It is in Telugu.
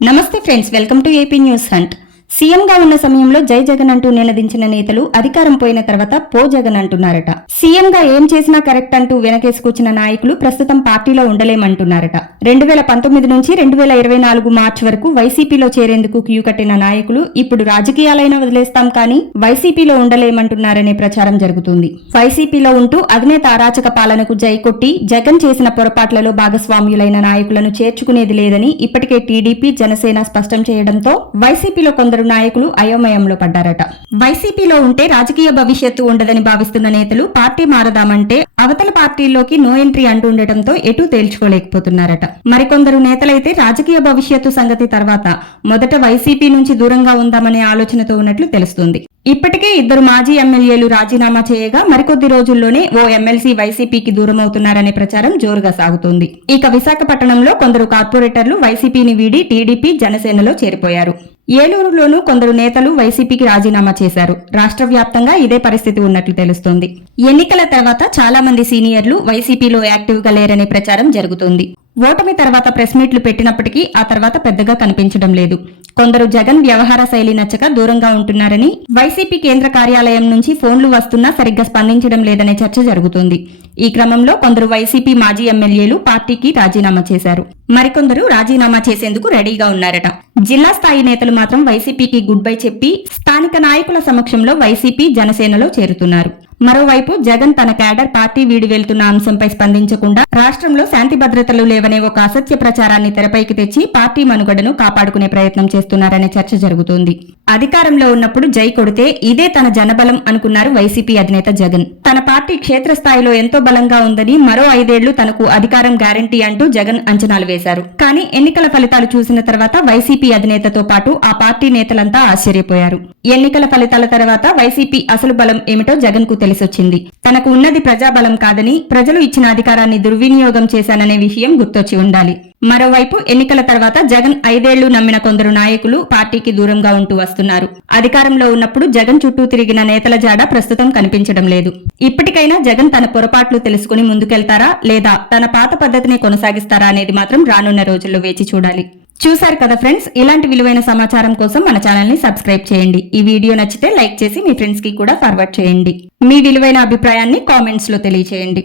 నమస్తే friends welcome to AP news hunt సీఎంగా ఉన్న సమయంలో జై జగన్ అంటూ నినదించిన నేతలు అధికారం పోయిన తర్వాత పో జగన్ అంటున్నారట. సీఎంగా ఏం చేసినా కరెక్ట్ అంటూ వెనకేసుకొచ్చిన నాయకులు ప్రస్తుతం పార్టీలో ఉండలేమంటున్నారట. రెండు వేల పంతొమ్మిది నుంచి రెండు వేల ఇరవై నాలుగు మార్చి వరకు వైసీపీలో చేరేందుకు క్యూ కట్టిన నాయకులు ఇప్పుడు రాజకీయాలైనా వదిలేస్తాం కానీ వైసీపీలో ఉండలేమంటున్నారనే ప్రచారం జరుగుతుంది. వైసీపీలో ఉంటూ అధినేత అరాచక పాలనకు జై కొట్టి జగన్ చేసిన పొరపాట్లలో భాగస్వామ్యులైన నాయకులను చేర్చుకునేది లేదని ఇప్పటికే టీడీపీ జనసేన స్పష్టం చేయడంతో వైసీపీలో కొందరు నాయకులు అయోమయంలో పడ్డారట. వైసీపీలో ఉంటే రాజకీయ భవిష్యత్తు ఉండదని భావిస్తున్న నేతలు పార్టీ మారదామంటే అవతల పార్టీల్లోకి నో ఎంట్రీ అంటూ ఉండటంతో ఎటూ తేల్చుకోలేకపోతున్నారట. మరికొందరు నేతలైతే రాజకీయ భవిష్యత్తు సంగతి తర్వాత మొదట వైసీపీ నుంచి దూరంగా ఉందామనే ఆలోచనతో ఉన్నట్లు తెలుస్తుంది. ఇప్పటికే ఇద్దరు మాజీ ఎమ్మెల్యేలు రాజీనామా చేయగా మరికొద్ది రోజుల్లోనే ఓ ఎమ్మెల్సీ వైసీపీకి దూరమవుతున్నారనే ప్రచారం జోరుగా సాగుతోంది. ఇక విశాఖపట్నంలో కొందరు కార్పొరేటర్లు వైసీపీని వీడి టీడీపీ జనసేనలో చేరిపోయారు. ఏలూరులోనూ కొందరు నేతలు వైసీపీకి రాజీనామా చేశారు. రాష్ట్ర వ్యాప్తంగా ఇదే పరిస్థితి ఉన్నట్లు తెలుస్తోంది. ఎన్నికల తర్వాత చాలా మంది సీనియర్లు వైసీపీలో యాక్టివ్గా లేరనే ప్రచారం జరుగుతోంది. ఓటమి తర్వాత ప్రెస్ మీట్లు పెట్టినప్పటికీ ఆ తర్వాత పెద్దగా కనిపించడం లేదు. కొందరు జగన్ వ్యవహార శైలి నచ్చక దూరంగా ఉంటున్నారని వైసీపీ కేంద్ర కార్యాలయం నుంచి ఫోన్లు వస్తున్నా సరిగ్గా స్పందించడం లేదనే చర్చ జరుగుతోంది. ఈ క్రమంలో కొందరు వైసీపీ మాజీ ఎమ్మెల్యేలు పార్టీకి రాజీనామా చేశారు. మరికొందరు రాజీనామా చేసేందుకు రెడీగా ఉన్నారట. జిల్లా స్థాయి నేతలు మాత్రం వైసీపీకి గుడ్ బై చెప్పి స్థానిక నాయకుల సమక్షంలో వైసీపీ జనసేనలో చేరుతున్నారు. మరోవైపు జగన్ తన క్యాడర్ పార్టీ వీడి వెళ్తున్న అంశంపై స్పందించకుండా రాష్ట్రంలో శాంతి భద్రతలు లేవనే ఒక అసత్య ప్రచారాన్ని తెరపైకి తెచ్చి పార్టీ మనుగడను కాపాడుకునే ప్రయత్నం చేస్తున్నారనే చర్చ జరుగుతోంది. అధికారంలో ఉన్నప్పుడు జై కొడితే ఇదే తన జనబలం అనుకున్నారు వైసీపీ అధినేత జగన్. తన పార్టీ క్షేత్రస్థాయిలో ఎంతో బలంగా ఉందని మరో ఐదేళ్ళు తనకు అధికారం గ్యారంటీ అంటూ జగన్ అంచనాలు వేశారు. కానీ ఎన్నికల ఫలితాలు చూసిన తర్వాత వైసీపీ అధినేతతో పాటు ఆ పార్టీ నేతలంతా ఆశ్చర్యపోయారు. ఎన్నికల ఫలితాల తర్వాత వైసీపీ అసలు బలం ఏమిటో జగన్కు తెలిసొచ్చింది. తనకు ఉన్నది ప్రజాబలం కాదని ప్రజలు ఇచ్చిన అధికారాన్ని దుర్వినియోగం చేశాననే విషయం గుర్తొచ్చి ఉండాలి. మరోవైపు ఎన్నికల తర్వాత జగన్ ఐదేళ్ళు నమ్మిన కొందరు నాయకులు పార్టీకి దూరంగా ఉంటూ వస్తున్నారు. అధికారంలో ఉన్నప్పుడు జగన్ చుట్టూ తిరిగిన నేతల జాడ ప్రస్తుతం కనిపించడం లేదు. ఇప్పటికైనా జగన్ తన పొరపాట్లు తెలుసుకుని ముందుకెళ్తారా లేదా తన పాత పద్ధతిని కొనసాగిస్తారా అనేది మాత్రం రానున్న రోజుల్లో వేచి చూడాలి. చూశారు కదా ఫ్రెండ్స్? ఇలాంటి విలువైన సమాచారం కోసం మన ఛానల్ని సబ్స్క్రైబ్ చేయండి. ఈ వీడియో నచ్చితే లైక్ చేసి మీ ఫ్రెండ్స్కి కూడా ఫార్వర్డ్ చేయండి. మీ విలువైన అభిప్రాయాన్ని కామెంట్స్లో తెలియచేయండి.